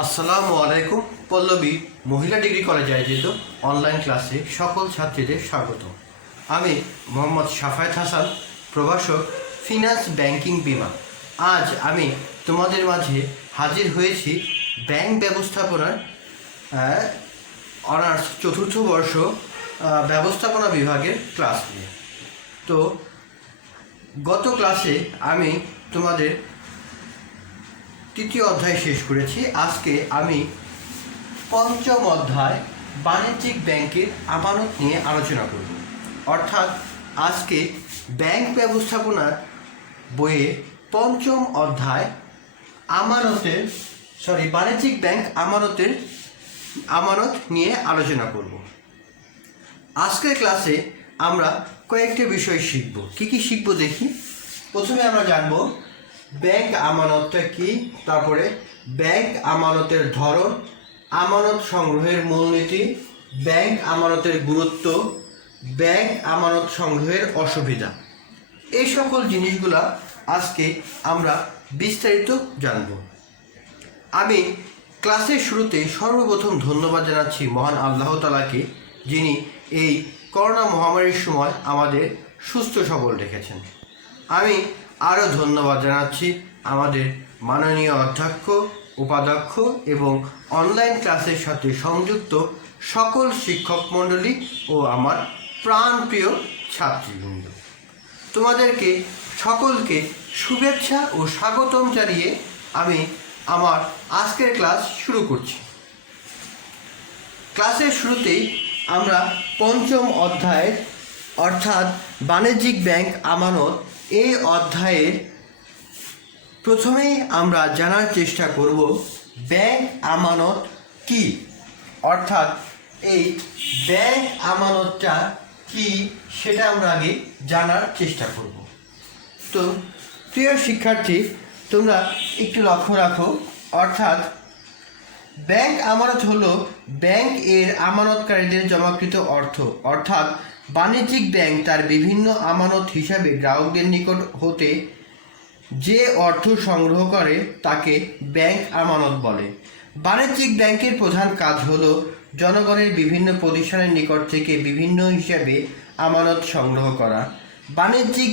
আসসালামু আলাইকুম। পল্লবী মহিলা ডিগ্রি কলেজে আয়োজিত অনলাইন ক্লাসে সকল ছাত্রীদের স্বাগত। আমি মোহাম্মদ শাফায়েত হাসান, প্রভাষক, ফিনান্স ব্যাংকিং বিমা। আজ আমি তোমাদের মাঝে হাজির হয়েছি ব্যাংক ব্যবস্থাপনার অনার্স চতুর্থ বর্ষ ব্যবস্থাপনা বিভাগের ক্লাস নিয়ে। তো গত ক্লাসে আমি তোমাদের তৃতীয় অধ্যায় শেষ করেছি। আজকে আমি পঞ্চম অধ্যায় বাণিজ্যিক ব্যাংকের আমানত নিয়ে আলোচনা করব। অর্থাৎ আজকে ব্যাংক ব্যবস্থাপনার বইয়ে পঞ্চম অধ্যায় বাণিজ্যিক ব্যাংক আমানত নিয়ে আলোচনা করব। আজকের ক্লাসে আমরা কয়েকটি বিষয় শিখব। কি শিখব দেখি। প্রথমে আমরা জানব ব্যাংক আমানতটা কি, তারপরে ব্যাংক আমানতের ধরন, আমানত সংগ্রহের মূলনীতি, ব্যাংক আমানতের গুরুত্ব, ব্যাংক আমানত সংগ্রহের অসুবিধা। এই সকল জিনিসগুলা আজকে আমরা বিস্তারিত জানব। আমি ক্লাসের শুরুতে সর্বপ্রথম ধন্যবাদ জানাচ্ছি মহান আল্লাহ তাআলাকে, যিনি এই করোনা মহামারীর সময় আমাদের সুস্থ সবল রেখেছেন। আমি আরও ধন্যবাদ জানাচ্ছি আমাদের মাননীয় অধ্যক্ষ, উপাধ্যক্ষ এবং অনলাইন ক্লাসের সাথে সংযুক্ত সকল শিক্ষক মণ্ডলী ও আমার প্রাণপ্রিয় ছাত্রীবৃন্দ। তোমাদেরকে সকলকে শুভেচ্ছা ও স্বাগতম জানিয়ে আমি আমার আজকের ক্লাস শুরু করছি। ক্লাসের শুরুতেই আমরা পঞ্চম অধ্যায়ের অর্থাৎ বাণিজ্যিক ব্যাংক আমানত এই অধ্যায়ের প্রথমেই আমরা জানার চেষ্টা করব ব্যাংক আমানত কি, অর্থাৎ এই ব্যাংক আমানতটা কি সেটা আমরা আগে জানার চেষ্টা করব। তো প্রিয় শিক্ষার্থী, তোমরা একটু লক্ষ্য রাখো, অর্থাৎ ব্যাংক আমানত হলো ব্যাংক এর আমানতকারীদের জমাকৃত অর্থ। অর্থাৎ বাণিজ্যিক ব্যাংক তার বিভিন্ন আমানত হিসাবে গ্রাহকদের নিকট হতে যে অর্থ সংগ্রহ করে তাকে ব্যাংক আমানত বলে। বাণিজ্যিক ব্যাংকের প্রধান কাজ হলো জনগণের বিভিন্ন প্রতিষ্ঠানের নিকট থেকে বিভিন্ন হিসাবে আমানত সংগ্রহ করা। বাণিজ্যিক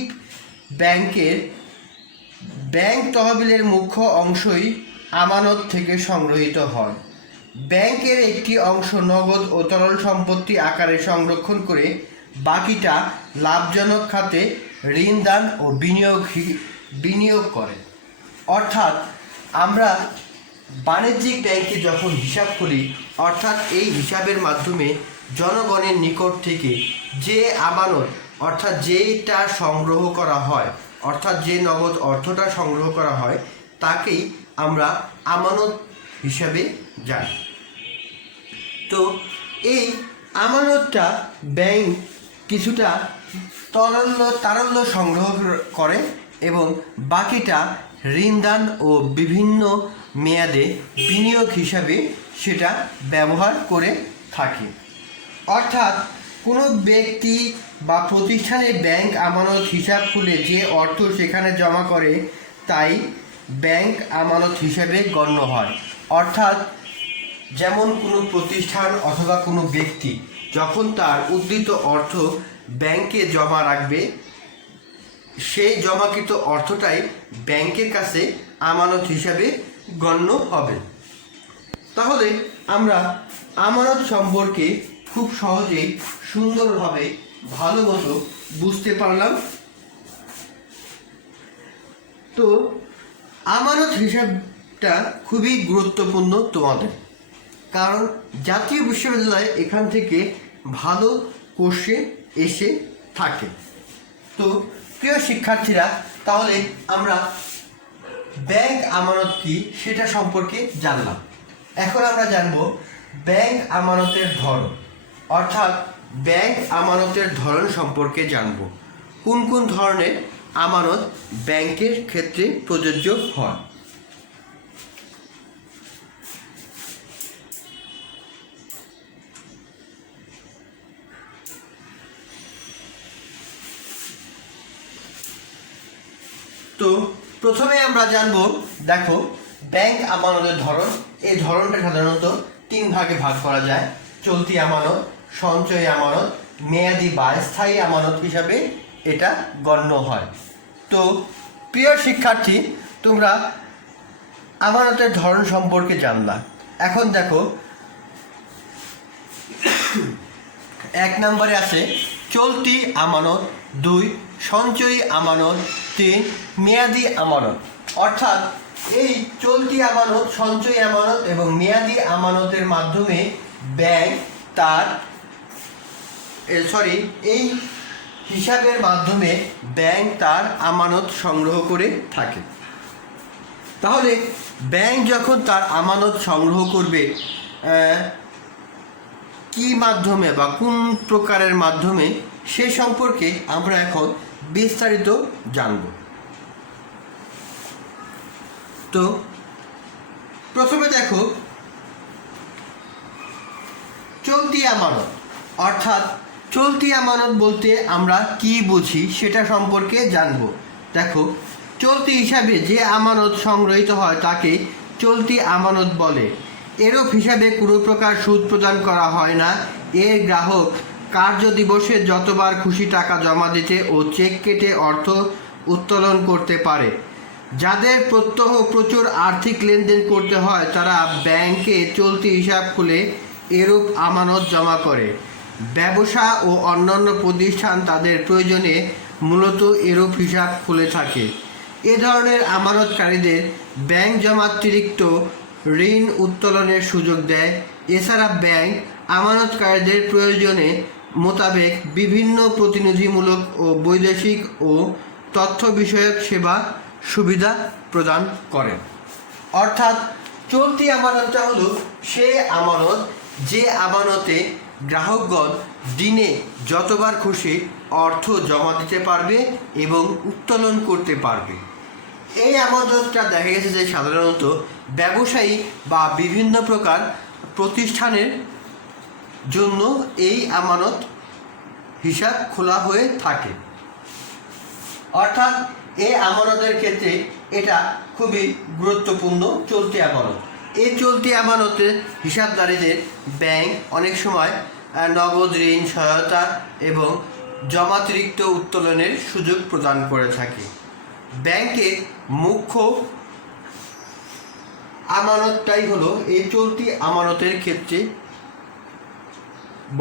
ব্যাংকের ব্যাংক তহবিলের মুখ্য অংশই আমানত থেকে সংগ্রহীত হয়। ব্যাংকের একটি অংশ নগদ ও তরল সম্পত্তি আকারে সংরক্ষণ করে বাকিটা লাভজনক খাতে ঋণ দান ও বিনিয়োগ করে। অর্থাৎ আমরা বাণিজ্যিক ব্যাংকে যখন হিসাব খুলি, অর্থাৎ এই হিসাবের মাধ্যমে জনগণের নিকট থেকে যে আমানত অর্থাৎ যেটা সংগ্রহ করা হয়, অর্থাৎ যে নগদ অর্থটা সংগ্রহ করা হয় তাকেই আমরা আমানত হিসাবে জানি। তো এই আমানতটা ব্যাংক কিছুটা তারল্য সংগ্রহ করে এবং বাকিটা ঋণদান ও বিভিন্ন মেয়াদে বিনিয়োগ হিসাবে সেটা ব্যবহার করে থাকে। অর্থাৎ কোনো ব্যক্তি বা প্রতিষ্ঠানের ব্যাংক আমানত হিসাব খুলে যে অর্থ সেখানে জমা করে তাই ব্যাংক আমানত হিসাবে গণ্য হয়। অর্থাৎ যেমন কোনো প্রতিষ্ঠান অথবা কোনো ব্যক্তি যখন তার উদ্ধৃত অর্থ ব্যাংকে জমা রাখবে, সেই জমাকৃত অর্থটাই ব্যাংকের কাছে আমানত হিসাবে গণ্য হবে। তাহলে আমরা আমানত সম্পর্কে খুব সহজেই সুন্দরভাবে ভালো মতো বুঝতে পারলাম। তো আমানত হিসাবটা খুবই গুরুত্বপূর্ণ তোমাদের, কারণ জাতীয় বিশ্ববিদ্যালয়ে এখান থেকে ভালো কোশ্চেন এসে থাকে। তো প্রিয় শিক্ষার্থীরা, তাহলে আমরা ব্যাংক আমানত কি সেটা সম্পর্কে জানলাম। এখন আমরা জানব ব্যাংক আমানতের ধরন, অর্থাৎ ব্যাংক আমানতের ধরন সম্পর্কে জানব। কোন কোন ধরনের আমানত ব্যাংকের ক্ষেত্রে প্রযোজ্য হয়। তো প্রথমে আমরা জানব, দেখো ব্যাংক আমানতের ধরন এই ধরনটা সাধারণত 3 ভাগে ভাগ করা যায়। চলতি আমানত, সঞ্চয়ী আমানত, মেয়াদি বা স্থায়ী আমানত হিসাবে এটা গণ্য হয়। তো প্রিয় শিক্ষার্থী, তোমরা আমানতের ধরন সম্পর্কে জানলা। এখন দেখো 1 নম্বরে আছে চলতি আমানত, 2 সঞ্চয়ী আমানত, 3 মেয়াদি আমানত। অর্থাৎ এই চলতি আমানত, সঞ্চয়ী আমানত এবং মেয়াদি আমানতের মাধ্যমে ব্যাংক তার এই হিসাবের মাধ্যমে ব্যাংক তার আমানত সংগ্রহ করে থাকে। তাহলে ব্যাংক যখন তার আমানত সংগ্রহ করবে কি মাধ্যমে বা কোন প্রকারের মাধ্যমে, সে সম্পর্কে আমরা এখন বিস্তারিত জানব। তো প্রথমে দেখো চলতি আমানত। অর্থাৎ চলতি আমানত বলতে আমরা কি বুঝি সেটা সম্পর্কে জানব। দেখো, চলতি হিসাবে যে আমানত সংগ্রহীত হয় তাকে চলতি আমানত বলে। এরূপ হিসাবে কোনো প্রকার সুদ প্রদান করা হয় না। এর গ্রাহক কার্য দিবসে যতবার খুশি টাকা জমা দিতে ও চেক কেটে অর্থ উত্তোলন করতে পারে। যাদের প্রত্যহ প্রচুর আর্থিক লেনদেন করতে হয় তারা ব্যাংকে চলতি হিসাব খুলে এরূপ আমানত জমা করে। ব্যবসা ও অন্যান্য প্রতিষ্ঠান তাদের প্রয়োজনে মূলত এরূপ হিসাব খুলে থাকে। এ ধরনের আমানতকারীদের ব্যাংক জমাতিরিক্ত ঋণ উত্তোলনের সুযোগ দেয়। এছাড়া ব্যাংক আমানতকারীদের প্রয়োজনে মোতাবেক বিভিন্ন প্রতিনিধিমূলক ও বৈদেশিক ও তথ্য বিষয়ক সেবা সুবিধা প্রদান করে। অর্থাৎ চলতি আমানতটা হলো সেই আমানত যে আমানতে গ্রাহকগণ দিনে যতবার খুশি অর্থ জমা দিতে পারবে এবং উত্তোলন করতে পারবে। এই আমানতটা দেখা গেছে যে সাধারণত ব্যবসায়ী বা বিভিন্ন প্রকার প্রতিষ্ঠানের জন্য এই আমানত হিসাব খোলা হয়ে থাকে। অর্থাৎ এই আমানতের ক্ষেত্রে এটা খুবই গুরুত্বপূর্ণ চলতি আমানত। এই চলতি আমানতের হিসাবদারীদের ব্যাংক অনেক সময় নগদ ঋণ সহায়তা এবং জমাতিরিক্ত উত্তোলনের সুযোগ প্রদান করে থাকে। ব্যাংকের মুখ্য আমানতটাই হলো এই চলতি আমানতের ক্ষেত্রে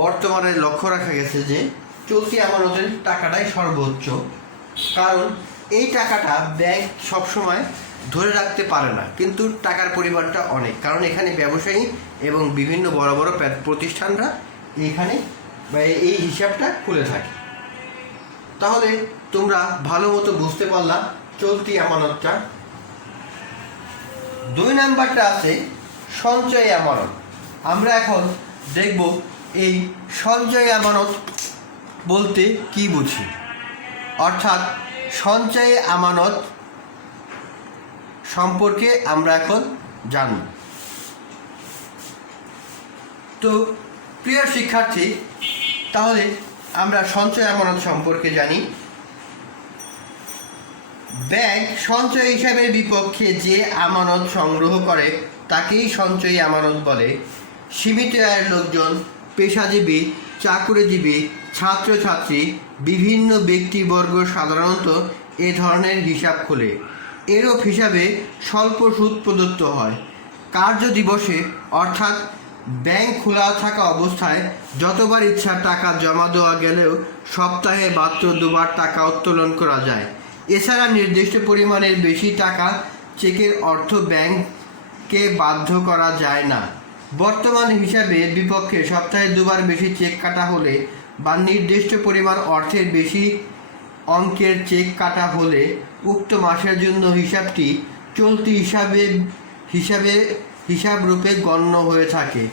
বর্তমানে লক্ষ্য রাখা গেছে যে চলতি আমানতের টাকাটাই সর্বোচ্চ। কারণ এই টাকাটা ব্যাংক সবসময় ধরে রাখতে পারে না, কিন্তু টাকার পরিমাণটা অনেক। কারণ এখানে ব্যবসায়ী এবং বিভিন্ন বড় বড় প্রতিষ্ঠানরা এখানে এই হিসাবটা খুলে থাকে। তাহলে তোমরা ভালো মতো বুঝতে পারলাম চলতি আমানতটা। 2 নাম্বারটা আছে সঞ্চয়ী আমানত। আমরা এখন দেখব এই সঞ্চয়ী আমানত বলতে কি বুঝি। অর্থাৎ সঞ্চয়ী আমানত সম্পর্কে আমরা এখন জানব। তো প্রিয় শিক্ষার্থী, তাহলে আমরা সঞ্চয় আমানত সম্পর্কে জানি। ব্যাংক সঞ্চয় হিসাবের বিপক্ষে যে আমানত সংগ্রহ করে তাকেই সঞ্চয়ী আমানত বলে। সীমিত আয়ের লোকজন, পেশাজীবী, চাকুরিজীবী, ছাত্রছাত্রী, বিভিন্ন ব্যক্তিবর্গ সাধারণত এ ধরনের হিসাব খোলে। এরূপ হিসাবে স্বল্প সুদ প্রদত্ত হয়। কার্য দিবসে অর্থাৎ ব্যাংক খোলা থাকা অবস্থায় যতবার ইচ্ছা টাকা জমা দেওয়া গেলেও সপ্তাহে মাত্র 2 বার টাকা উত্তোলন করা যায়। এছাড়া নির্দিষ্ট পরিমাণের বেশি টাকা চেকের অর্থ ব্যাংককে বাধ্য করা যায় না। বর্তমান হিসাবে বিপক্ষে সপ্তাহে 2 বার বেশি চেক কাটা হলে বা নির্দিষ্ট পরিমাণ অর্থের বেশি অঙ্কের চেক কাটা হলে উক্ত মাসের জন্য হিসাবটি চলতি হিসাব রূপে গণ্য হয়ে থাকে।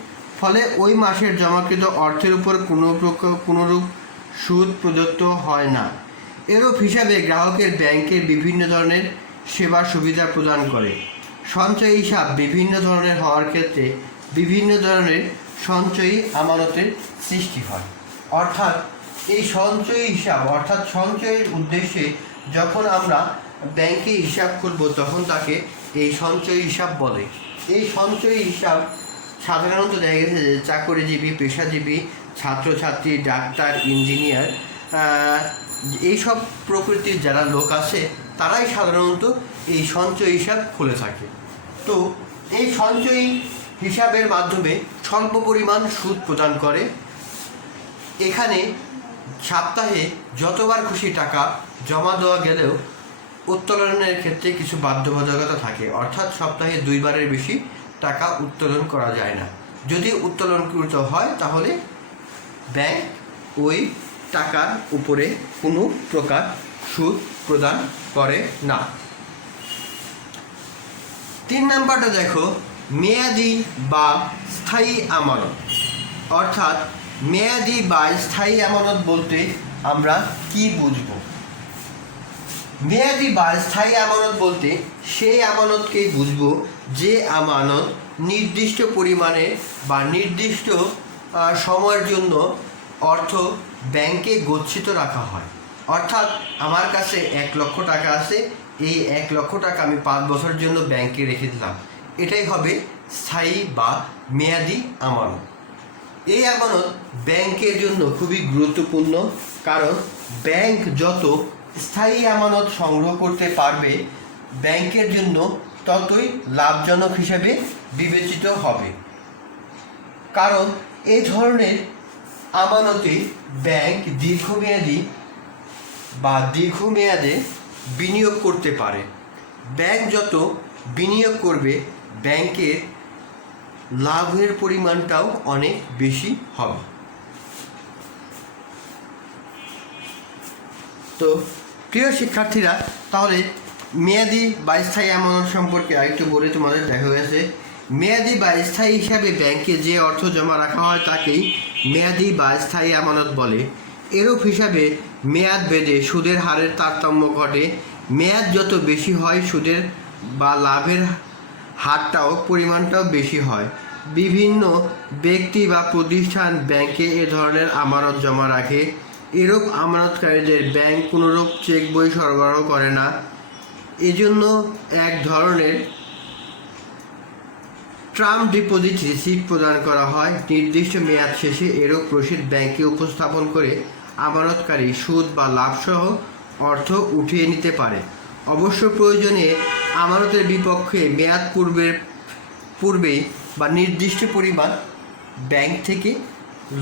ফলে ওই মাসের জমাকৃত অর্থের উপর কোনোরূপ সুদ প্রদত্ত হয় না। এরূপ হিসাবে গ্রাহকের ব্যাংকের বিভিন্ন ধরনের সেবা সুবিধা প্রদান করে। সঞ্চয় হিসাব বিভিন্ন ধরনের হওয়ার ক্ষেত্রে বিভিন্ন ধরনের সঞ্চয়ী আমানতের সৃষ্টি হয়। অর্থাৎ এই সঞ্চয়ী হিসাব অর্থাৎ সঞ্চয়ের উদ্দেশ্যে যখন আমরা ব্যাংকে হিসাব করব তখন তাকে এই সঞ্চয়ী হিসাব বলে। এই সঞ্চয়ী হিসাব সাধারণত দেখা গেছে যে চাকরিজীবী, পেশাজীবী, ছাত্রছাত্রী, ডাক্তার, ইঞ্জিনিয়ার, এইসব প্রকৃতির যারা লোক আছে তারাই সাধারণত এই সঞ্চয় হিসাব খুলে থাকে। তো এই সঞ্চয়ী হিসাবের মাধ্যমে স্বল্প পরিমাণ সুদ প্রদান করে। এখানে সপ্তাহে যতবার খুশি টাকা জমা দেওয়া গেলেও উত্তোলনের ক্ষেত্রে কিছু বাধ্যবাধকতা থাকে, অর্থাৎ সপ্তাহে 2 বারের বেশি টাকা উত্তোলন করা যায় না। যদি উত্তোলনকৃত হয় তাহলে ব্যাংক ওই টাকার উপরে কোনো প্রকার সুদ প্রদান করে না। 3 নাম্বারটা দেখো, মেয়াদি বা স্থায়ী আমানত। অর্থাৎ মেয়াদি বা স্থায়ী আমানত বলতে আমরা কি বুঝব? মেয়াদি বা স্থায়ী আমানত বলতে সেই আমানতকেই বুঝব যে আমানত নির্দিষ্ট পরিমাণে বা নির্দিষ্ট সময়ের জন্য অর্থ ব্যাংকে গচ্ছিত রাখা হয়। অর্থাৎ আমার কাছে 1 লক্ষ টাকা আছে, এই 1 লক্ষ টাকা আমি 5 বছরের জন্য ব্যাংকে রেখে দিলাম, এটাই হবে স্থায়ী বা মেয়াদি আমানত। এই আমানত ব্যাংকের জন্য খুবই গুরুত্বপূর্ণ, কারণ ব্যাংক যত স্থায়ী আমানত সংগ্রহ করতে পারবে ব্যাংকের জন্য ততই লাভজনক হিসেবে বিবেচিত হবে। কারণ এই ধরনের আমানতে ব্যাংক দীর্ঘমেয়াদে বিনিয়োগ করতে পারে। ব্যাংক যত বিনিয়োগ করবে ব্যাংকের লাভের পরিমাণটাও অনেক বেশি হবে। তো প্রিয় শিক্ষার্থীরা, তাহলে মেয়াদি বা স্থায়ী আমানত সম্পর্কে আরেকটু বলে তোমাদের দেখা গেছে। মেয়াদি বা স্থায়ী হিসাবে ব্যাংকে যে অর্থ জমা রাখা হয় তাকেই মেয়াদি বা স্থায়ী আমানত বলে। এরূপ হিসাবে মেয়াদ ভেদে সুদের হারের তারতম্য ঘটে। মেয়াদ যত বেশি হয় সুদের বা লাভের হারটাও পরিমাণটাও বেশি হয়। বিভিন্ন ব্যক্তি বা প্রতিষ্ঠান ব্যাংকে এ ধরনের আমানত জমা রাখে। এরূপ আমানতকারীদের ব্যাংক কোনোরূপ চেক বই সরবরাহ করে না। এজন্য এক ধরনের টার্ম ডিপোজিট রিসিপ্ট প্রদান করা হয়। নির্দিষ্ট মেয়াদ শেষে এরূপ রসিদ ব্যাংকে উপস্থাপন করে আমানতকারী সুদ বা লাভসহ অর্থ উঠিয়ে নিতে পারে। অবশ্য প্রয়োজনে আমানতের বিপক্ষে মেয়াদ পূর্বেই বা নির্দিষ্ট পরিমাণ ব্যাংক থেকে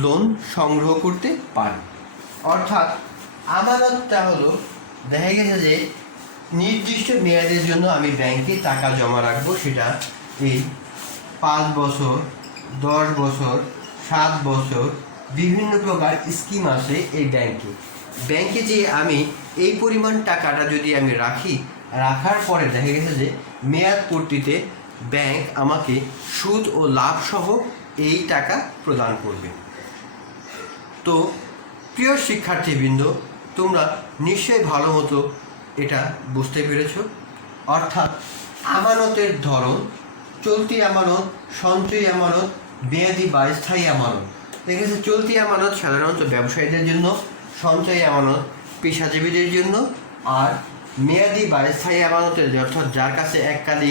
লোন সংগ্রহ করতে পারে। অর্থাৎ আমানতটা হলো, দেখা গেছে যে নির্দিষ্ট মেয়াদের জন্য আমি ব্যাংকে টাকা জমা রাখবো, সেটা এই 5 বছর, 10 বছর, 7 বছর, বিভিন্ন প্রকার স্কিম আছে এই ব্যাংকে যে আমি এই পরিমাণ টাকাটা যদি আমি রাখার পরে দেখা গেছে যে মেয়াদ পূর্তিতে ব্যাংক আমাকে সুদ ও লাভ সহ এই টাকা প্রদান করবে। তো প্রিয় শিক্ষার্থীবৃন্দ, তোমরা নিশ্চয়ই ভালো মতো এটা বুঝতে পেরেছ। অর্থাৎ আমানতের ধরন, চলতি আমানত, সঞ্চয়ী আমানত, মেয়াদি বা স্থায়ী আমানত। দেখেছে চলতি আমানত সাধারণত ব্যবসায়ীদের জন্য, সঞ্চয়ী আমানত পেশাজীবীদের জন্য, আর মেয়াদি বা স্থায়ী আমানতের অর্থাৎ যার কাছে এককালে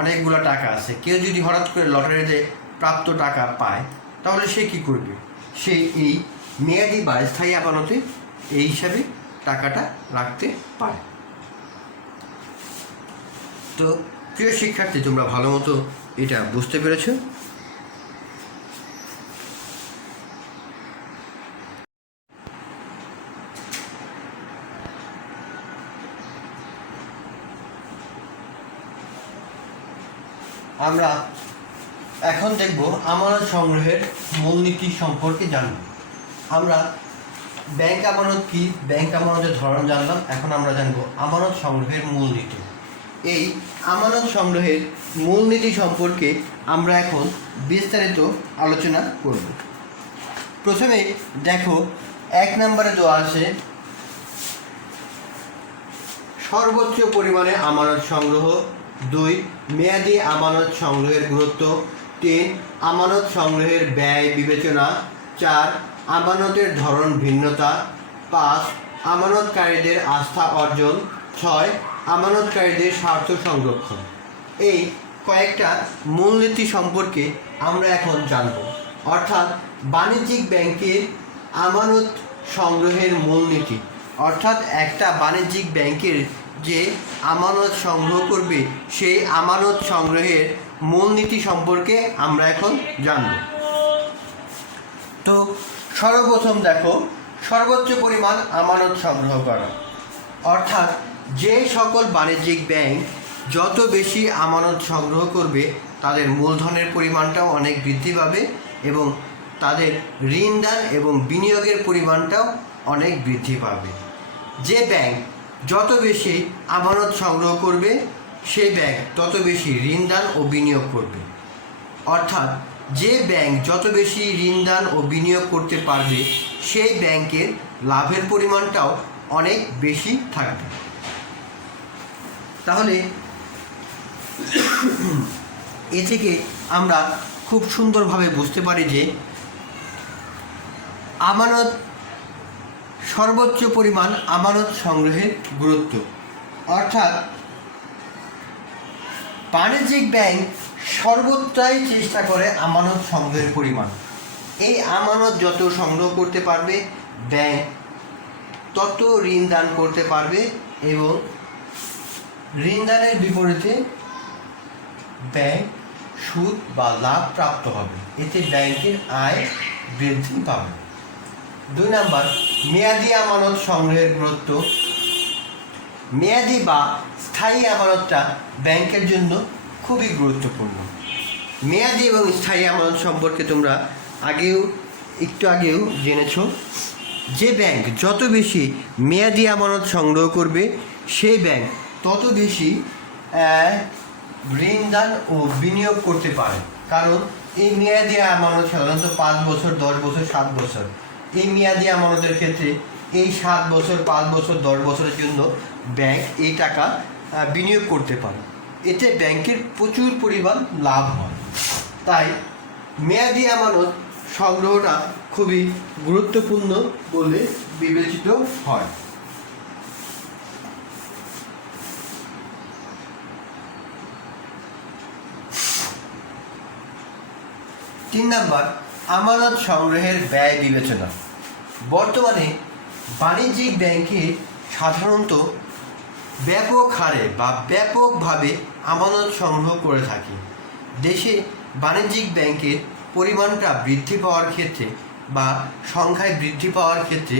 অনেকগুলো টাকা আছে, কেউ যদি হঠাৎ করে লটারিতে প্রাপ্ত টাকা পায় তাহলে সে কী করবে? সে এই মেয়াদি বা স্থায়ী আমানতে এই হিসাবে টাকাটা রাখতে পারে। তো প্রিয় শিক্ষার্থী, তোমরা ভালো মতো এটা বুঝতে পেরেছ। আমরা এখন দেখব আমানত সংগ্রহের মূলনীতি সম্পর্কে জানব। আমরা ব্যাংক আমানত কি, ব্যাংক আমানতের ধরন জানলাম, এখন আমরা জানব আমানত সংগ্রহের মূলনীতি। এই আমানত সংগ্রহের মূলনীতি সম্পর্কে আমরা এখন বিস্তারিত আলোচনা করব। প্রথমে দেখো 1 নম্বরে দেওয়া আছে সর্বোচ্চ পরিমাণে আমানত সংগ্রহ। 2 মেয়াদি আমানত সংগ্রহের গুরুত্ব। 3 আমানত সংগ্রহের ব্যয় বিবেচনা। 4 আমানতের ধরন ভিন্নতা। 5 আমানতকারীদের আস্থা অর্জন। 6 আমানতকারীদের স্বার্থ সংরক্ষণ। এই কয়েকটা মূলনীতি সম্পর্কে আমরা এখন জানব। অর্থাৎ বাণিজ্যিক ব্যাংকের আমানত সংগ্রহের মূলনীতি, অর্থাৎ একটা বাণিজ্যিক ব্যাংকের যে আমানত সংগ্রহ করবে সেই আমানত সংগ্রহের মূলনীতি সম্পর্কে আমরা এখন জানব। তো সর্বপ্রথম দেখো, সর্বোচ্চ পরিমাণ আমানত সংগ্রহ করা, অর্থাৎ যে সকল বাণিজ্যিক ব্যাংক যত বেশি আমানত সংগ্রহ করবে তাদের মূলধনের পরিমাণটাও অনেক বৃদ্ধি পাবে এবং তাদের ঋণদান এবং বিনিয়োগের পরিমাণটাও অনেক বৃদ্ধি পাবে। যে ব্যাংক যত বেশি আমানত সংগ্রহ করবে সেই ব্যাংক তত বেশি ঋণদান ও বিনিয়োগ করবে। অর্থাৎ যে ব্যাংক যত বেশি ঋণদান ও বিনিয়োগ করতে পারবে সেই ব্যাংকের লাভের পরিমাণটাও অনেক বেশি থাকবে। তাহলে এ থেকে আমরা খুব সুন্দরভাবে বুঝতে পারি যে আমানত, সর্বোচ্চ পরিমাণ আমানত সংগ্রহের গুরুত্ব। অর্থাৎ বাণিজ্যিক ব্যাংক সর্বত্রই চেষ্টা করে আমানত সংগ্রহের পরিমাণ। এই আমানত যত সংগ্রহ করতে পারবে ব্যাংক তত ঋণ দান করতে পারবে এবং ঋণদানের বিপরীতে ব্যাংক সুদ বা লাভ প্রাপ্ত হবে, এতে ব্যাংকের আয় বৃদ্ধি পাবে। 2 নম্বর, মেয়াদি আমানত সংগ্রহের গুরুত্ব। মেয়াদি বা স্থায়ী আমানতটা ব্যাংকের জন্য খুবই গুরুত্বপূর্ণ। মেয়াদি এবং স্থায়ী আমানত সম্পর্কে তোমরা একটু আগেও জেনেছ। যে ব্যাংক যত বেশি মেয়াদি আমানত সংগ্রহ করবে সেই ব্যাংক তত বেশি ঋণদান ও বিনিয়োগ করতে পারে। কারণ এই মেয়াদি আমানত সাধারণত 5 বছর, 10 বছর, 7 বছর। এই মেয়াদি আমানতের ক্ষেত্রে এই 7 বছর, 5 বছর, 10 বছরের জন্য ব্যাংক এই টাকা বিনিয়োগ করতে পারে। এতে ব্যাংকের প্রচুর পরিমাণ লাভ হয়। তাই মেয়াদি আমানত সংগ্রহটা খুবই গুরুত্বপূর্ণ বলে বিবেচিত হয়। 3 নম্বর, আমানত সংগ্রহের ব্যয় বিবেচনা। বর্তমানে বাণিজ্যিক ব্যাংকে সাধারণত ব্যাপক হারে বা ব্যাপকভাবে আমানত সংগ্রহ করে থাকে। দেশে বাণিজ্যিক ব্যাংকের পরিমাণটা বৃদ্ধি পাওয়ার ক্ষেত্রে বা সংখ্যায় বৃদ্ধি পাওয়ার ক্ষেত্রে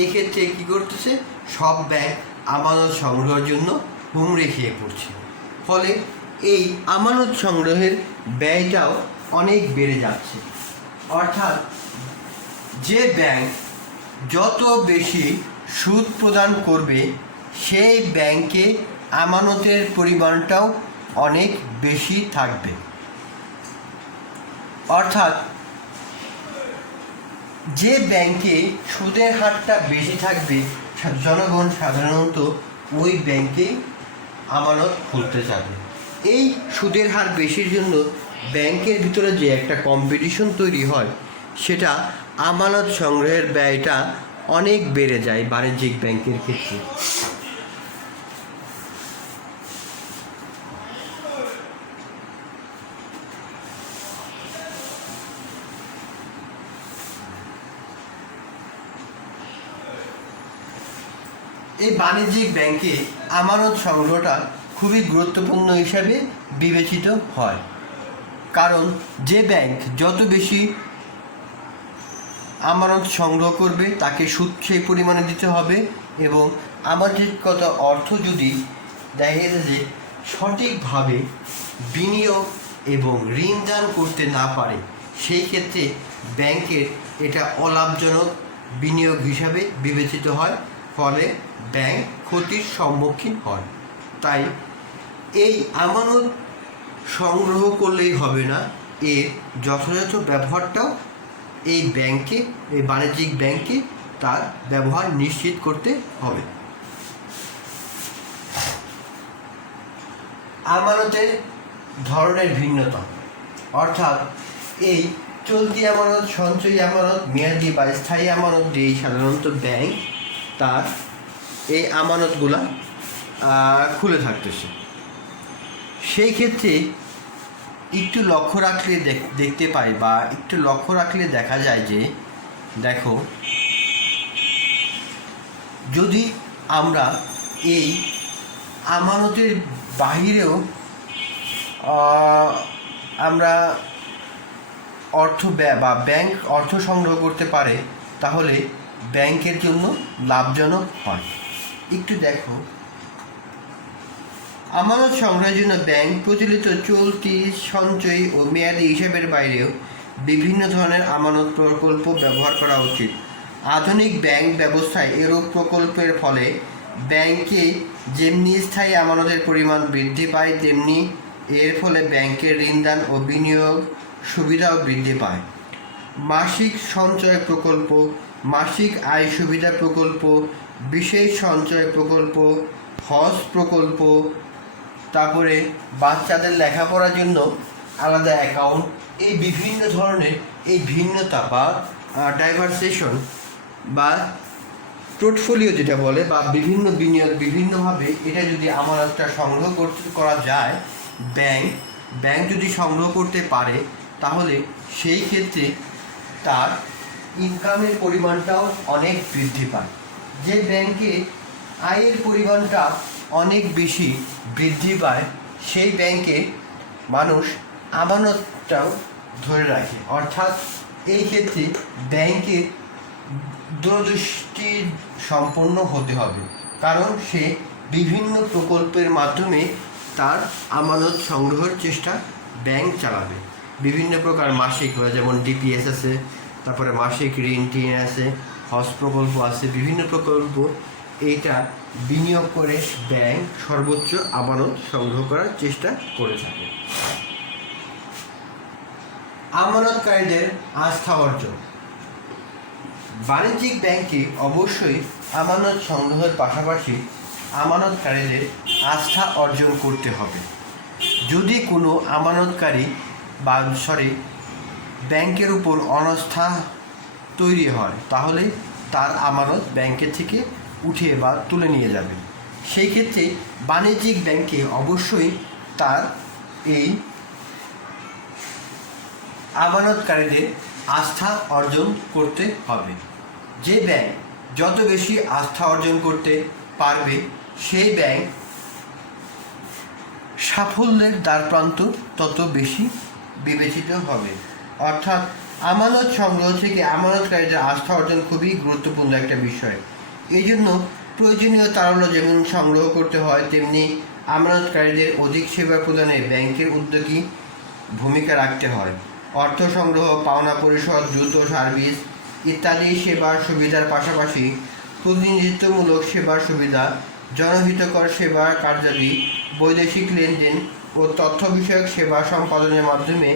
এই ক্ষেত্রে কী করতেছে, সব ব্যাংক আমানত সংগ্রহের জন্য হুমড়ি খেয়ে পড়ছে। ফলে এই আমানত সংগ্রহের ব্যয়টাও অনেক বেড়ে যাচ্ছে। অর্থাৎ যে ব্যাংক যত বেশি সুদ প্রদান করবে সেই ব্যাংকে আমানতের পরিমাণটাও অনেক বেশি থাকবে। অর্থাৎ যে ব্যাংকে সুদের হারটা বেশি থাকবে জনগণ সাধারণত ওই ব্যাংকে আমানত খুলতে চাবে। এই সুদের হার বেশির জন্য ব্যাংকের ভিতরে যে একটা কম্পিটিশন তৈরি হয় সেটা আমানত সংগ্রহের ব্যয়টা অনেক বেড়ে যায় বাণিজ্যিক ব্যাংকের ক্ষেত্রে। এই বাণিজ্যিক ব্যাংকে আমানত সংগ্রহটা খুবই গুরুত্বপূর্ণ হিসাবে বিবেচিত হয়। কারণ যে ব্যাংক যত বেশি আমানত সংগ্রহ করবে তাকে সুদ সেই পরিমাণে দিতে হবে এবং আমানতগত অর্থ যদি দেখা গেছে যে সঠিকভাবে বিনিয়োগ এবং ঋণদান করতে না পারে সেই ক্ষেত্রে ব্যাংকের এটা অলাভজনক বিনিয়োগ হিসাবে বিবেচিত হয়। ফলে ব্যাংক ক্ষতির সম্মুখীন হয়। তাই এই আমানত সংগ্রহ করলেই হবে না, এর যথাযথ ব্যবহারটাও এই ব্যাংকে, এই বাণিজ্যিক ব্যাংকে তার ব্যবহার নিশ্চিত করতে হবে। আমানতের ধরনের ভিন্নতা, অর্থাৎ এই চলতি আমানত, সঞ্চয়ী আমানত, মেয়াদি বা স্থায়ী আমানত যেই সাধারণত ব্যাংক তার এই আমানতগুলা খুলে থাকতেছে, সেই ক্ষেত্রে একটু লক্ষ্য রাখলে দেখতে পাই বা একটু লক্ষ্য রাখলে দেখা যায় যে দেখো, যদি আমরা এই আমানতের বাহিরেও আমরা অর্থ ব্যয় বা ব্যাংক অর্থ সংগ্রহ করতে পারে, তাহলে ব্যাংকের জন্য লাভজনক হয়। একটু দেখো, আমানত সংগ্রহের জন্য ব্যাংক প্রচলিত চলতি, সঞ্চয়ী ও মেয়াদি হিসাবের বাইরেও বিভিন্ন ধরনের আমানত প্রকল্প ব্যবহার করা উচিত। আধুনিক ব্যাংক ব্যবস্থায় এরূপ প্রকল্পের ফলে ব্যাংকে যেমনি স্থায়ী আমানতের পরিমাণ বৃদ্ধি পায়, তেমনি এর ফলে ব্যাংকের ঋণদান ও বিনিয়োগ সুবিধাও বৃদ্ধি পায়। মাসিক সঞ্চয় প্রকল্প, মাসিক আয় সুবিধা প্রকল্প, বিশেষ সঞ্চয় প্রকল্প, হজ প্রকল্প, তারপরে বাচ্চাদের লেখাপড়ার জন্য আলাদা অ্যাকাউন্ট, এই বিভিন্ন ধরনের এই ভিন্নতা বা ডাইভার্সেশন বা পোর্টফোলিও যেটা বলে, বা বিভিন্ন বিনিয়োগ বিভিন্নভাবে এটা যদি আমানতটা সংগ্রহ করা যায়, ব্যাংক যদি সংগ্রহ করতে পারে, তাহলে সেই ক্ষেত্রে তার ইনকামের পরিমাণটাও অনেক বৃদ্ধি পায়। যে ব্যাংকে আয়ের পরিমাণটা অনেক বেশি বৃদ্ধি পায়, সেই ব্যাংকে মানুষ আমানতটাও ধরে রাখে। অর্থাৎ এই ক্ষেত্রে ব্যাংকের দূরদৃষ্টি সম্পন্ন হতে হবে, কারণ সে বিভিন্ন প্রকল্পের মাধ্যমে তার আমানত সংগ্রহের চেষ্টা ব্যাংক চালাবে। বিভিন্ন প্রকার মাসিক, যেমন ডিপিএস আছে, তারপরে মাসিক ঋণ টিন আছে, হজ প্রকল্প আছে, বিভিন্ন প্রকল্প। এইটা বিনিয়োগ করে ব্যাংক সর্বোচ্চ আমানত সংগ্রহ করার চেষ্টা করে থাকে। আমানতকারীদের আস্থা অর্জন। বাণিজ্যিক ব্যাংকে অবশ্যই আমানত সংগ্রহের পাশাপাশি আমানতকারীদের আস্থা অর্জন করতে হবে। যদি কোনো আমানতকারী ব্যাংকের উপর অনাস্থা তৈরি হয়, তাহলে তার আমানত ব্যাংকের থেকে উঠে বা তুলে নিয়ে যাবে। সেই ক্ষেত্রে বাণিজ্যিক ব্যাংকে অবশ্যই তার এই আমানতকারীদের আস্থা অর্জন করতে হবে। যে ব্যাংক যত বেশি আস্থা অর্জন করতে পারবে, সেই ব্যাংক সাফল্যের দ্বারপ্রান্ত তত বেশি বিবেচিত হবে। অর্থাৎ আমানত সংগ্রহ থেকে আমানতকারীদের আস্থা অর্জন খুবই গুরুত্বপূর্ণ একটা বিষয়। এই জন্য প্রয়োজনীয় তারল্য যেমন সংগ্রহ করতে হয়, তেমনি আমানতকারীদের অধিক সেবা প্রদানে ব্যাংকের উদ্যোগী ভূমিকা রাখতে হয়। অর্থ সংগ্রহ, পাওনা পরিশোধ, দ্রুত সার্ভিস ইত্যাদি সেবার সুবিধার পাশাপাশি প্রতিনিধিত্বমূলক সেবার সুবিধা, জনহিতকর সেবা কার্যাদি, বৈদেশিক লেনদেন ও তথ্য বিষয়ক সেবা সম্পাদনের মাধ্যমে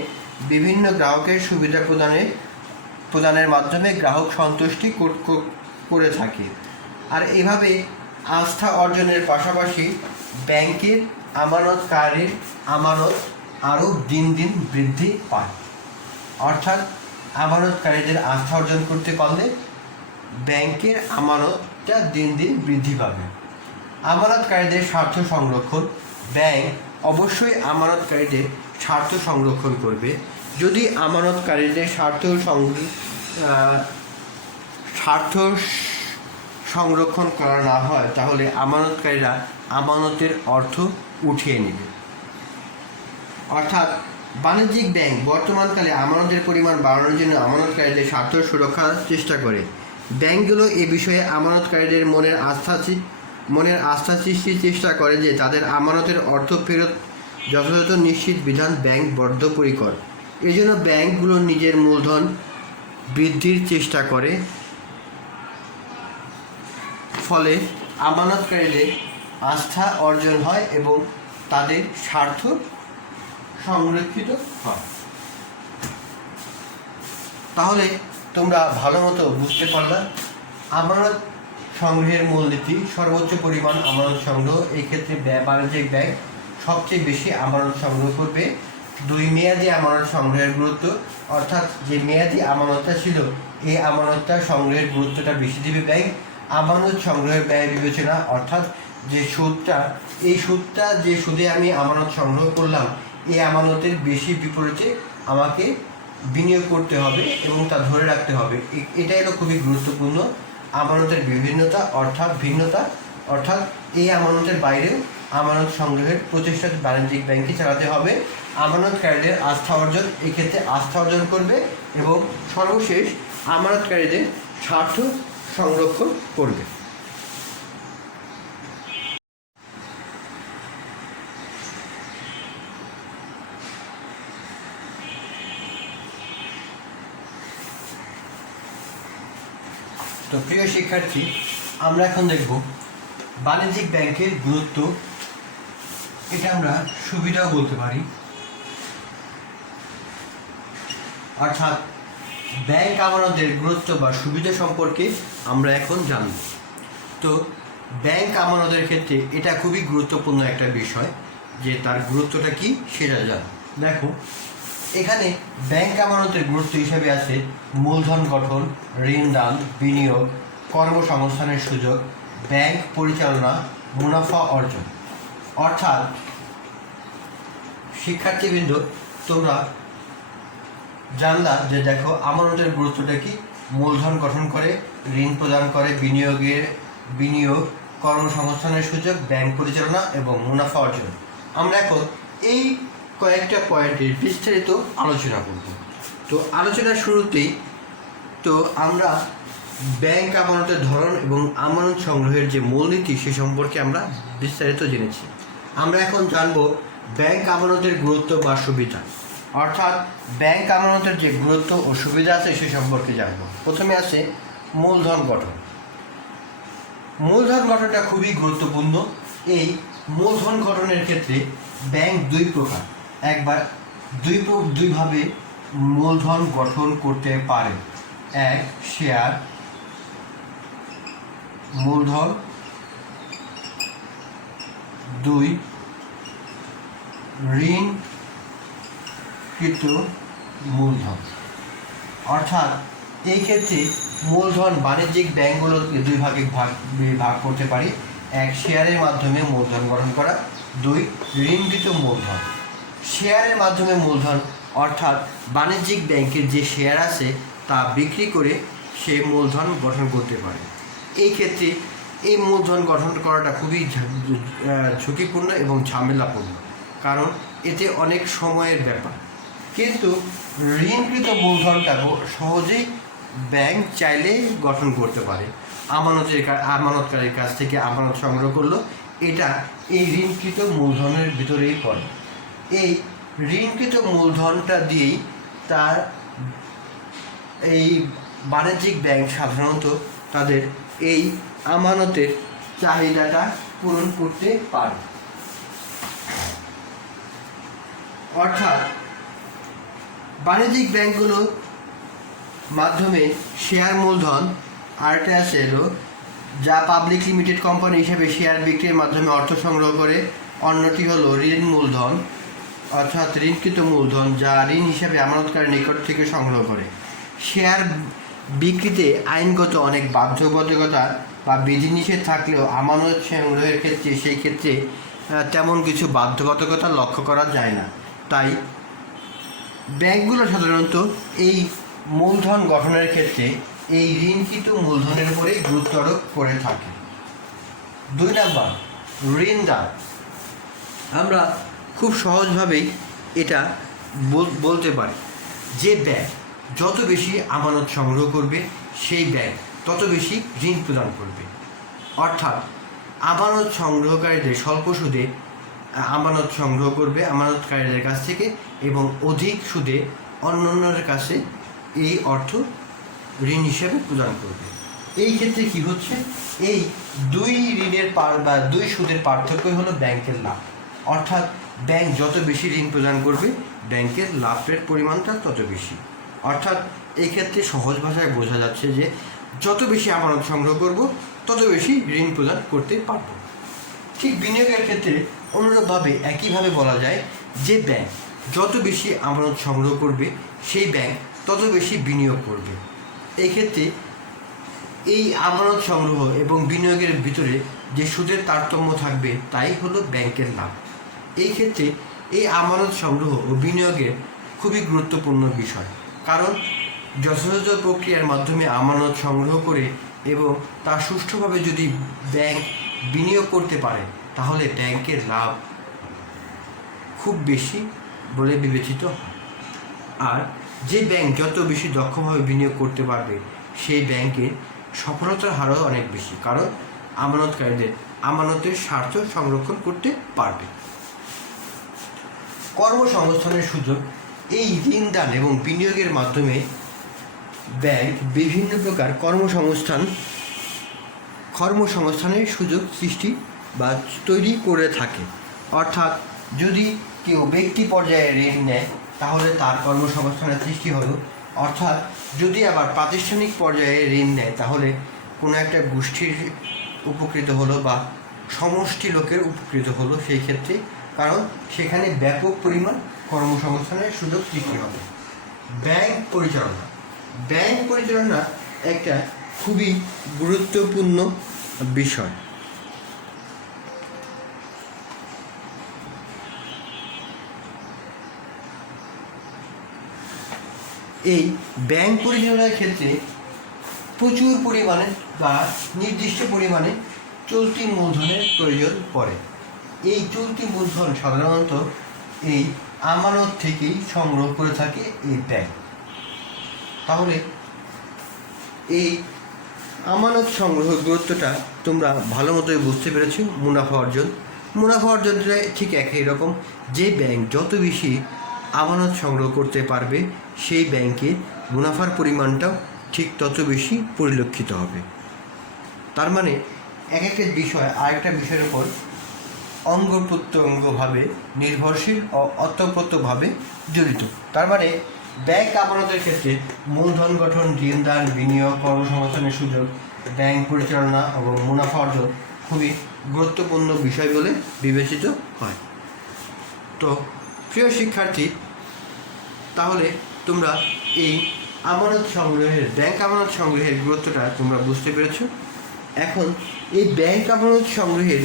বিভিন্ন গ্রাহকের সুবিধা প্রদানের মাধ্যমে গ্রাহক সন্তুষ্টি করে থাকে। আর এভাবে আস্থা অর্জনের পাশাপাশি ব্যাংকের আমানতকারীর আমানত আরও দিন দিন বৃদ্ধি পায়। অর্থাৎ আমানতকারীদের আস্থা অর্জন করতে পারলে ব্যাংকের আমানতটা দিন দিন বৃদ্ধি পাবে। আমানতকারীদের স্বার্থ সংরক্ষণ। ব্যাংক অবশ্যই আমানতকারীদের স্বার্থ সংরক্ষণ করবে। যদি আমানতকারীদের স্বার্থ সংরক্ষণ করা না হয়, তাহলে আমানতকারীরা আমানতের অর্থ উঠিয়ে নেবে। অর্থাৎ বাণিজ্যিক ব্যাংক বর্তমানকালে আমানতের পরিমাণ বাড়ানোর জন্য আমানতকারীদের স্বার্থ সুরক্ষার চেষ্টা করে। ব্যাংকগুলো এ বিষয়ে আমানতকারীদের মনের আস্থা সৃষ্টির চেষ্টা করে যে তাদের আমানতের অর্থ ফেরত যথাযথ নিশ্চিত বিধান ব্যাংক বদ্ধপরিকর। এই জন্য ব্যাংকগুলো নিজের মূলধন বৃদ্ধির চেষ্টা করে, ফলে আমানতকারীদের আস্থা অর্জন হয় এবং তাদের স্বার্থ সংরক্ষিত হয়। তাহলে তোমরা ভালো মতো বুঝতে পারলা আমানত সংগ্রহের মূলনীতি। সর্বোচ্চ পরিমাণ আমানত সংগ্রহ। এই ক্ষেত্রে বাণিজ্যিক ব্যাংক সবচেয়ে বেশি আমানত সংগ্রহ করবে। 2 মেয়াদি আমানত সংগ্রহের গুরুত্ব, অর্থাৎ যে মেয়াদি আমানতটা ছিল, এই আমানতটা সংগ্রহের গুরুত্বটা বেশি দিবে ব্যাংক। আমানত সংগ্রহের ব্যয় বিবেচনা, অর্থাৎ যে সুদটা, এই সুদটা যে সুদে আমি আমানত সংগ্রহ করলাম, এই আমানতের বেশি বিপরীতে আমাকে বিনিয়োগ করতে হবে এবং তা ধরে রাখতে হবে। এটাই হলো খুবই গুরুত্বপূর্ণ। আমানতের বিভিন্নতা অর্থাৎ ভিন্নতা, অর্থাৎ এই আমানতের বাইরেও আমানত সংগ্রহের প্রচেষ্টা বাণিজ্যিক ব্যাংকে চালাতে হবে। আমানতকারীদের আস্থা অর্জন, এক্ষেত্রে আস্থা অর্জন করবে এবং সর্বশেষ আমানতকারীদের স্বার্থ সংরক্ষণ করবে। তো প্রিয় শিক্ষার্থী, আমরা এখন দেখব বাণিজ্যিক ব্যাংকের গুরুত্ব। এটা আমরা সুবিধাও বলতে পারি, অর্থাৎ ব্যাংক আমানতের গুরুত্ব বা সুবিধা সম্পর্কে আমরা এখন জানব। তো ব্যাংক আমানতের ক্ষেত্রে এটা খুবই গুরুত্বপূর্ণ একটা বিষয়, যে তার গুরুত্বটা কি সেটা জান। দেখো, এখানে ব্যাংক আমানতের গুরুত্ব হিসেবে আছে মূলধন গঠন, ঋণ দান, বিনিয়োগ, কর্মসংস্থানের সুযোগ, ব্যাংক পরিচালনা, মুনাফা অর্জন। অর্থাৎ শিক্ষার্থীবৃন্দ, তোমরা জানলা যে দেখো আমানতের গুরুত্বটা কি। মূলধন গঠন করে, ঋণ প্রদান করে, বিনিয়োগ, কর্মসংস্থানের সুযোগ, ব্যাংক পরিচালনা এবং মুনাফা অর্জন। আমরা এখন এই কয়েকটা পয়েন্টের বিস্তারিত আলোচনা করব। তো আলোচনার শুরুতেই তো আমরা ব্যাংক আমানতের ধরন এবং আমানত সংগ্রহের যে মূলনীতি সে সম্পর্কে আমরা বিস্তারিত জেনেছি। আমরা এখন জানব ব্যাংক আমানতের গুরুত্ব বা সুবিধা, অর্থাৎ ব্যাংক আমানতের যে গুরুত্ব ও সুবিধা আছে সে সম্পর্কে জানব। প্রথমে আছে মূলধন গঠন। মূলধন গঠনটা খুবই গুরুত্বপূর্ণ। এই মূলধন গঠনের ক্ষেত্রে ব্যাংক দুই প্রকার, একবার দুইভাবে মূলধন গঠন করতে পারে। এক, শেয়ার মূলধন। দুই, ঋণকৃত মূলধন। অর্থাৎ এই ক্ষেত্রে মূলধন বাণিজ্যিক ব্যাংকগুলোকে দুই ভাগে ভাগ করতে পারি। এক, শেয়ারের মাধ্যমে মূলধন গঠন করা। দুই, ঋণকৃত মূলধন। শেয়ারের মাধ্যমে মূলধন অর্থাৎ বাণিজ্যিক ব্যাংকের যে শেয়ার আছে তা বিক্রি করে সে মূলধন গঠন করতে পারে। এই ক্ষেত্রে এই মূলধন গঠন করাটা খুবই ঝুঁকিপূর্ণ এবং ঝামেলাপূর্ণ, কারণ এতে অনেক সময়ের ব্যাপার। কিন্তু ঋণকৃত মূলধনটাও সহজেই ব্যাংক চাইলে গঠন করতে পারে। আমানতকারীর কাছ থেকে আমানত সংগ্রহ করলো, এটা এই ঋণকৃত মূলধনের ভিতরেই পড়ে। এই ঋণকৃত মূলধনটা দিয়েই তার এই বাণিজ্যিক ব্যাংক সাধারণত তাদের এই আমানতের চাহিদাটা পূরণ করতে পারে। অর্থাৎ বাণিজ্যিক ব্যাংকগুলোর মাধ্যমে শেয়ার মূলধন, আরেকটা আছে এলো যা পাবলিক লিমিটেড কোম্পানি হিসেবে শেয়ার বিক্রির মাধ্যমে অর্থ সংগ্রহ করে। অন্যটি হলো ঋণ মূলধন, অর্থাৎ ঋণকৃত মূলধন, যা ঋণ হিসাবে আমানতকারীর নিকট থেকে সংগ্রহ করে। শেয়ার বিক্রিতে আইনগত অনেক বাধ্যবাধকতা বা বিধিনিষেধ থাকলেও আমানত সংগ্রহের ক্ষেত্রে সেই ক্ষেত্রে তেমন কিছু বাধ্যবাধকতা লক্ষ্য করা যায় না। তাই ব্যাংকগুলো সাধারণত এই মূলধন গঠনের ক্ষেত্রে এই ঋণকৃত মূলধনের উপরেই গুরুত্ব আরোপ করে থাকে। দুই নাম্বার, ঋণ দান। আমরা খুব সহজভাবেই এটা বলতে পারি যে ব্যাংক যত বেশি আমানত সংগ্রহ করবে সেই ব্যাংক তত বেশি ঋণ প্রদান করবে। অর্থাৎ আমানত সংগ্রহকারীদের স্বল্প সুদে আমানত সংগ্রহ করবে আমানতকারীদের কাছ থেকে এবং অধিক সুদে অন্যান্যদের কাছে এই অর্থ ঋণ হিসেবে প্রদান করবে। এই ক্ষেত্রে কি হচ্ছে, এই দুই ঋণের বা দুই সুদের পার্থক্যই হলো ব্যাংকের লাভ। অর্থাৎ ব্যাংক যত বেশি ঋণ প্রদান করবে ব্যাংকের লাভের পরিমাণটা তত বেশি। অর্থাৎ এই ক্ষেত্রে সহজ ভাষায় বোঝা যাচ্ছে যে যত বেশি আমানত সংগ্রহ করব তত বেশি ঋণ প্রদান করতে পারব। ঠিক বিনিয়োগের ক্ষেত্রে অনুরূপভাবে একইভাবে বলা যায় যে ব্যাংক যত বেশি আমানত সংগ্রহ করবে সেই ব্যাংক তত বেশি বিনিয়োগ করবে। এই ক্ষেত্রে এই আমানত সংগ্রহ এবং বিনিয়োগের ভিতরে যে সুদের তারতম্য থাকবে তাই হলো ব্যাংকের লাভ। এই ক্ষেত্রে এই আমানত সংগ্রহ ও বিনিয়োগের খুবই গুরুত্বপূর্ণ বিষয়, কারণ যথাযথ প্রক্রিয়ার মাধ্যমে আমানত সংগ্রহ করে এবং তা সুষ্ঠুভাবে যদি ব্যাংক বিনিয়োগ করতে পারে তাহলে ব্যাংকের লাভ খুব বেশি বলে বিবেচিত হয়। আর যে ব্যাংক যত বেশি দক্ষভাবে বিনিয়োগ করতে পারবে সেই ব্যাংকের সফলতার হারও অনেক বেশি, কারণ আমানতকারীদের আমানতের স্বার্থ সংরক্ষণ করতে পারবে। কর্মসংস্থানের সুযোগ। এই ঋণদান এবং বিনিয়োগের মাধ্যমে ব্যাংক বিভিন্ন প্রকার কর্মসংস্থানের সুযোগ সৃষ্টি বা তৈরি করে থাকে। অর্থাৎ যদি কেউ ব্যক্তি পর্যায়ে ঋণ নেয় তাহলে তার কর্মসংস্থানের সৃষ্টি হলো, অর্থাৎ যদি আবার প্রাতিষ্ঠানিক পর্যায়ে ঋণ নেয় তাহলে কোনো একটা গোষ্ঠীর উপকৃত হলো বা সমষ্টি লোকের উপকৃত হলো সেই ক্ষেত্রে, কারণ সেখানে ব্যাপক পরিমাণ কর্মসংস্থানের সুযোগ সৃষ্টি হবে। ব্যাংক পরিচালনা একটা খুবই গুরুত্বপূর্ণ বিষয়। এই ব্যাংক পরিচালনার ক্ষেত্রে প্রচুর পরিমাণে বা নির্দিষ্ট পরিমাণে চলতি মূলধনের প্রয়োজন পড়ে। এই চলতি মূলধন সাধারণত এই আমানত থেকেই সংগ্রহ করে থাকে এই ব্যাংক। তাহলে এই আমানত সংগ্রহের গুরুত্বটা তোমরা ভালো মতোই বুঝতে পেরেছো। মুনাফা অর্জনটা ঠিক একই রকম। যে ব্যাংক যত বেশি আমানত সংগ্রহ করতে পারবে সেই ব্যাংকে মুনাফার পরিমাণটাও ঠিক তত বেশি পরিলক্ষিত হবে। তার মানে এক একটা বিষয় আরেকটা বিষয়ের উপর অঙ্গ প্রত্যঙ্গভাবে নির্ভরশীল ও অতপ্রত্যভাবে জড়িত। তার মানে ব্যাংক আমানতের ক্ষেত্রে মূলধন গঠন, ঋণদান, বিনিয়োগ, কর্মসংস্থানের সুযোগ, ব্যাংক পরিচালনা এবং মুনাফা অর্জন খুবই গুরুত্বপূর্ণ বিষয় বলে বিবেচিত হয়। তো প্রিয় শিক্ষার্থী, তাহলে তোমরা এই ব্যাংক আমানত সংগ্রহের গুরুত্বটা তোমরা বুঝতে পেরেছ। এখন এই ব্যাংক আমানত সংগ্রহের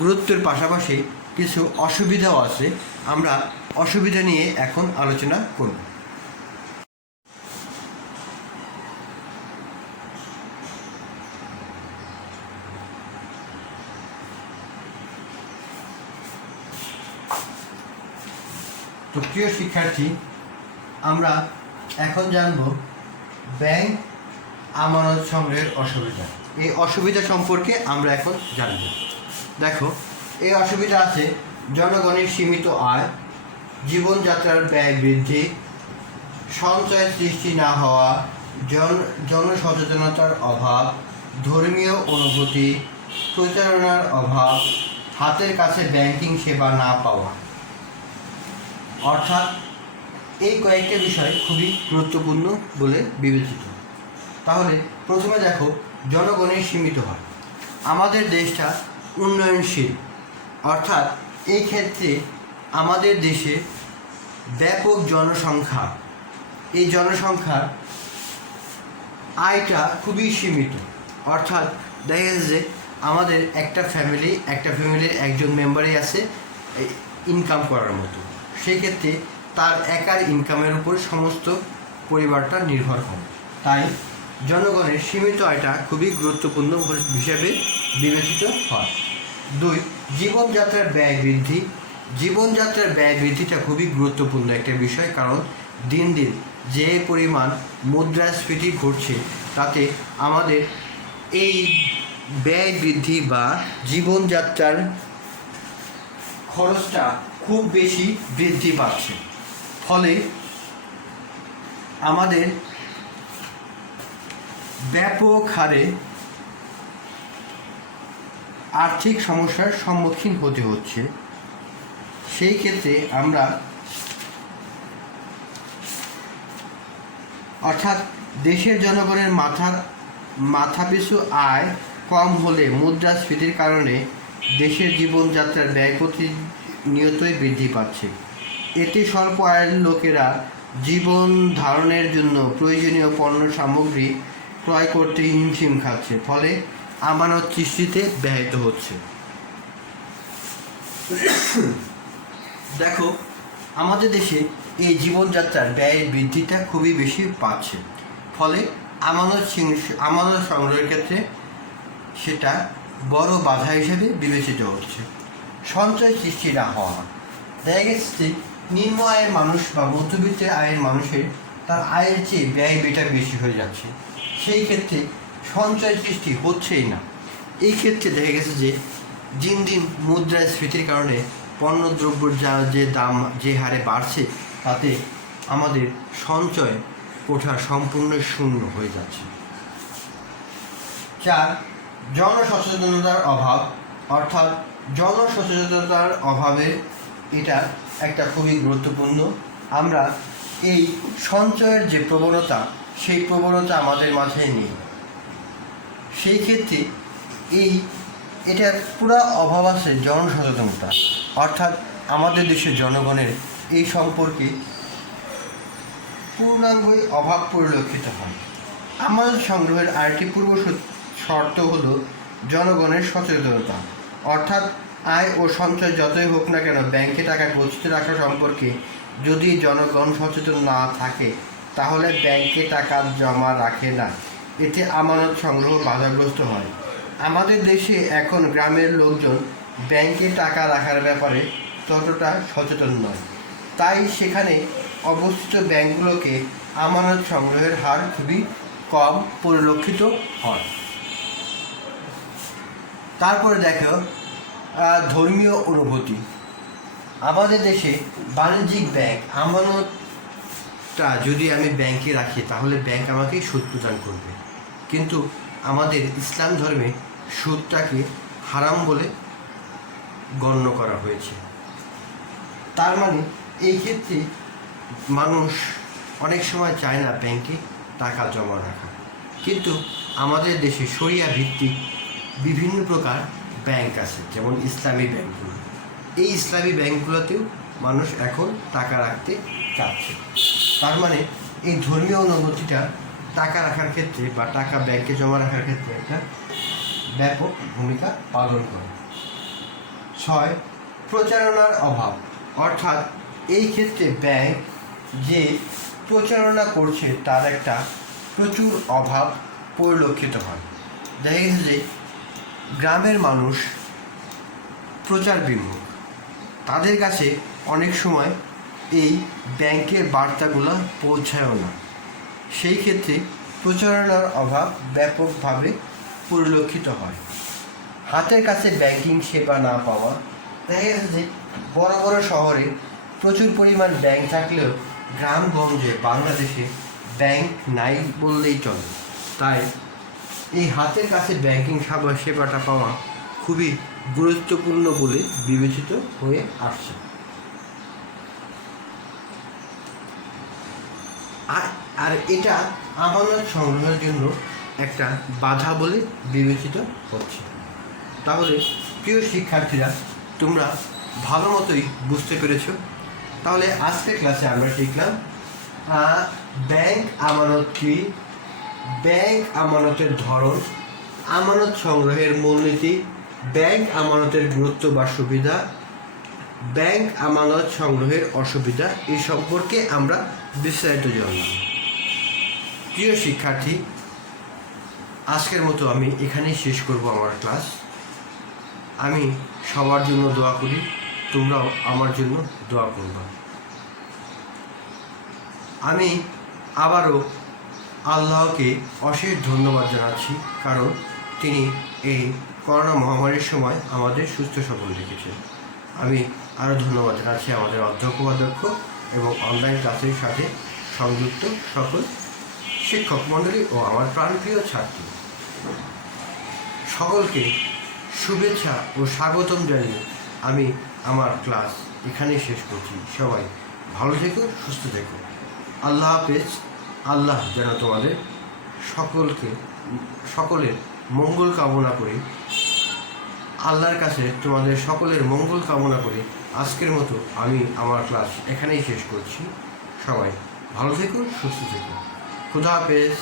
গুরুত্বের পাশাপাশি কিছু অসুবিধাও আছে, আমরা অসুবিধা নিয়ে এখন আলোচনা করব। তো প্রিয় শিক্ষার্থী, আমরা এখন জানব ব্যাংক আমানত সংগ্রহের অসুবিধা। এই অসুবিধা সম্পর্কে আমরা এখন জানব। দেখো, এই অসুবিধা আছে জনগণের সীমিত আয়, জীবনযাত্রার ব্যয় বৃদ্ধি, সঞ্চয়ের সৃষ্টি না হওয়া, জনসচেতনতার অভাব, ধর্মীয় অনুভূতি, প্রচারণার অভাব, হাতের কাছে ব্যাংকিং সেবা না পাওয়া। অর্থাৎ এই কয়েকটা বিষয় খুবই গুরুত্বপূর্ণ বলে বিবেচিত। তাহলে প্রথমে দেখো, জনগণের সীমিত হয়। আমাদের দেশটা উন্নয়নশীল, অর্থাৎ এই ক্ষেত্রে আমাদের দেশে ব্যাপক জনসংখ্যা, এই জনসংখ্যার আয়টা খুবই সীমিত। অর্থাৎ দেখা যাচ্ছে যে আমাদের একটা ফ্যামিলির একজন মেম্বারই আছে ইনকাম করার মতো, সেই ক্ষেত্রে তার একার ইনকামের উপর সমস্ত পরিবারটা নির্ভর করে। তাই জনগণের সীমিত আয়টা খুবই গুরুত্বপূর্ণ হিসেবে বিবেচিত হয়। 2, জীবনযাত্রার ব্যয় বৃদ্ধি। জীবনযাত্রার ব্যয় বৃদ্ধিটা খুবই গুরুত্বপূর্ণ একটা বিষয়, কারণ দিন দিন যে পরিমাণ মুদ্রাস্ফীতি ঘটছে তাতে আমাদের এই ব্যয় বৃদ্ধি বা জীবনযাত্রার খরচটা খুব বেশি বৃদ্ধি পাচ্ছে। ফলে আমাদের ব্যাপক হারে আর্থিক সমস্যার সম্মুখীন হতে হচ্ছে। সেই ক্ষেত্রে আমরা অর্থাৎ দেশের জনগণের মাথাপিছু আয় কম হলে মুদ্রাস্ফীতির কারণে দেশের জীবনযাত্রার ব্যয় প্রতিনিয়তই বৃদ্ধি পাচ্ছে। এতে স্বল্প আয়ের লোকেরা জীবন ধারণের জন্য প্রয়োজনীয় পণ্য সামগ্রী ক্রয় করতে হিমশিম খাচ্ছে, ফলে আমানত সৃষ্টিতে ব্যাহত হচ্ছে। দেখো, আমাদের দেশে এই জীবনযাত্রার ব্যয় বৃদ্ধিটা খুবই বেশি পাচ্ছে, ফলে আমানত সংগ্রহের ক্ষেত্রে সেটা বড় বাধা হিসেবে বিবেচিত হচ্ছে। সঞ্চয় সৃষ্টি না হওয়া, দেখা গেছে যে নিম্ন আয়ের মানুষ বা মধ্যবিত্ত আয়ের মানুষের তার আয়ের চেয়ে ব্যয়টা বেশি হয়ে যাচ্ছে, সেই ক্ষেত্রে সঞ্চয় সৃষ্টি হচ্ছেই না। এই ক্ষেত্রে দেখা গেছে যে দিন দিন মুদ্রাস্ফীতির কারণে পণ্যদ্রব্যের যে দাম যে হারে বাড়ছে, তাতে আমাদের সঞ্চয় কোঠা সম্পূর্ণ শূন্য হয়ে যাচ্ছে। 4, জনসচেতনতার অভাব, অর্থাৎ জনসচেতনতার অভাবে এটা একটা খুবই গুরুত্বপূর্ণ। আমরা এই সঞ্চয়ের যে প্রবণতা, সেই প্রবণতা আমাদের মাঝে নেই। সেই ক্ষেত্রে এটার পুরা অভাব আছে জনসচেতনতা, অর্থাৎ আমাদের দেশের জনগণের এই সম্পর্কে পূর্ণাঙ্গই অভাব পরিলক্ষিত হয়। আমানত সংগ্রহের আরেকটি পূর্ব শর্ত হল জনগণের সচেতনতা, অর্থাৎ আয় ও সঞ্চয় যতই হোক না কেন ব্যাংকে টাকা গচ্ছিত রাখা সম্পর্কে যদি জনগণ সচেতন না থাকে, তাহলে ব্যাংকে টাকা জমা রাখে না, এতে আমানত সংগ্রহ বাধাগ্রস্ত হয়। আমাদের দেশে এখন গ্রামের লোকজন ব্যাংকে টাকা রাখার ব্যাপারে ততটা সচেতন নয়, তাই সেখানে অবস্থিত ব্যাংকগুলোকে আমানত সংগ্রহের হার খুবই কম পরিলক্ষিত হয়। তারপরে দেখো ধর্মীয় অনুভূতি। আমাদের দেশে বাণিজ্যিক ব্যাংক আমানতটা যদি আমি ব্যাংকে রাখি, তাহলে ব্যাংক আমাকেই সুদ প্রদান করবে, কিন্তু আমাদের ইসলাম ধর্মে সুদটাকে হারাম বলে গণ্য করা হয়েছে। তার মানে এই ক্ষেত্রে মানুষ অনেক সময় চায় না ব্যাংকে টাকা জমা রাখা, কিন্তু আমাদের দেশে শরিয়া ভিত্তিক বিভিন্ন প্রকার ব্যাংক আছে, যেমন ইসলামী ব্যাংকগুলো। এই ইসলামী ব্যাংকগুলোতেও মানুষ এখন টাকা রাখতে চাচ্ছে। তার মানে এই ধর্মীয় অনুভূতিটা টাকা রাখার ক্ষেত্রে বা টাকা ব্যাংকে জমা রাখার ক্ষেত্রে একটা ব্যাপক ভূমিকা পালন করে। 6, প্রচারণার অভাব, অর্থাৎ এই ক্ষেত্রে ব্যাংক যে প্রচারণা করছে তার একটা প্রচুর অভাব পরিলক্ষিত হয়। দেখা গেছে যে গ্রামের মানুষ প্রচার বিমুখ, তাদের কাছে অনেক সময় এই ব্যাংকের বার্তাগুলো পৌঁছায়ও না, সেই ক্ষেত্রে প্রচারণার অভাব ব্যাপকভাবে পরিলক্ষিত হয়। হাতের কাছে ব্যাংকিং সেবা না পাওয়া, দেখা গেছে যে বড় বড় শহরে প্রচুর পরিমাণ ব্যাংক থাকলেও গ্রামগঞ্জে বাংলাদেশে ব্যাংক নাই বললেই চলে। তাই এই হাতের কাছে ব্যাংকিং সেবাটা পাওয়া খুবই গুরুত্বপূর্ণ বলে বিবেচিত হয়ে আসছে। আর এটা আমানত সংগ্রহের জন্য একটা বাধা বলে বিবেচিত হচ্ছে। তাহলে প্রিয় শিক্ষার্থীরা, তোমরা ভালো মতোই বুঝতে পেরেছ। তাহলে আজকের ক্লাসে আমরা শিখলাম ব্যাংক আমানত কি, ব্যাংক আমানতের ধরন, আমানত সংগ্রহের মূলনীতি, ব্যাংক আমানতের গুরুত্ব বা সুবিধা, ব্যাংক আমানত সংগ্রহের অসুবিধা, এই সম্পর্কে আমরা বিস্তারিত জানলাম। প্রিয় শিক্ষার্থী, আজকের মতো আমি এখানেই শেষ করব আমার ক্লাস। আমি সবার জন্য দোয়া করি, তোমরাও আমার জন্য দোয়া করবা। আমি আবারও আল্লাহকে অশেষ ধন্যবাদ জানাচ্ছি, কারণ তিনি এই করোনা মহামারীর সময় আমাদের সুস্থ সবল রেখেছেন। আমি আরও ধন্যবাদ জানাচ্ছি আমাদের অধ্যক্ষ এবং অনলাইন ক্লাসের সাথে সংযুক্ত সকল শিক্ষক মণ্ডলী ও আমার প্রাণপ্রিয় ছাত্রী সকলকে শুভেচ্ছা ও স্বাগতম জানিয়ে আমি আমার ক্লাস এখানেই শেষ করছি। সবাই ভালো থেকো, সুস্থ থেকো। আল্লাহ হাফেজ। আল্লাহ যেন তোমাদের সকলের মঙ্গল কামনা করি। আল্লাহর কাছে তোমাদের সকলের মঙ্গল কামনা করি। আজকের মতো আমি আমার ক্লাস এখানেই শেষ করছি। সবাই ভালো থেকো, সুস্থ থেকো। খুদা হাফেজ।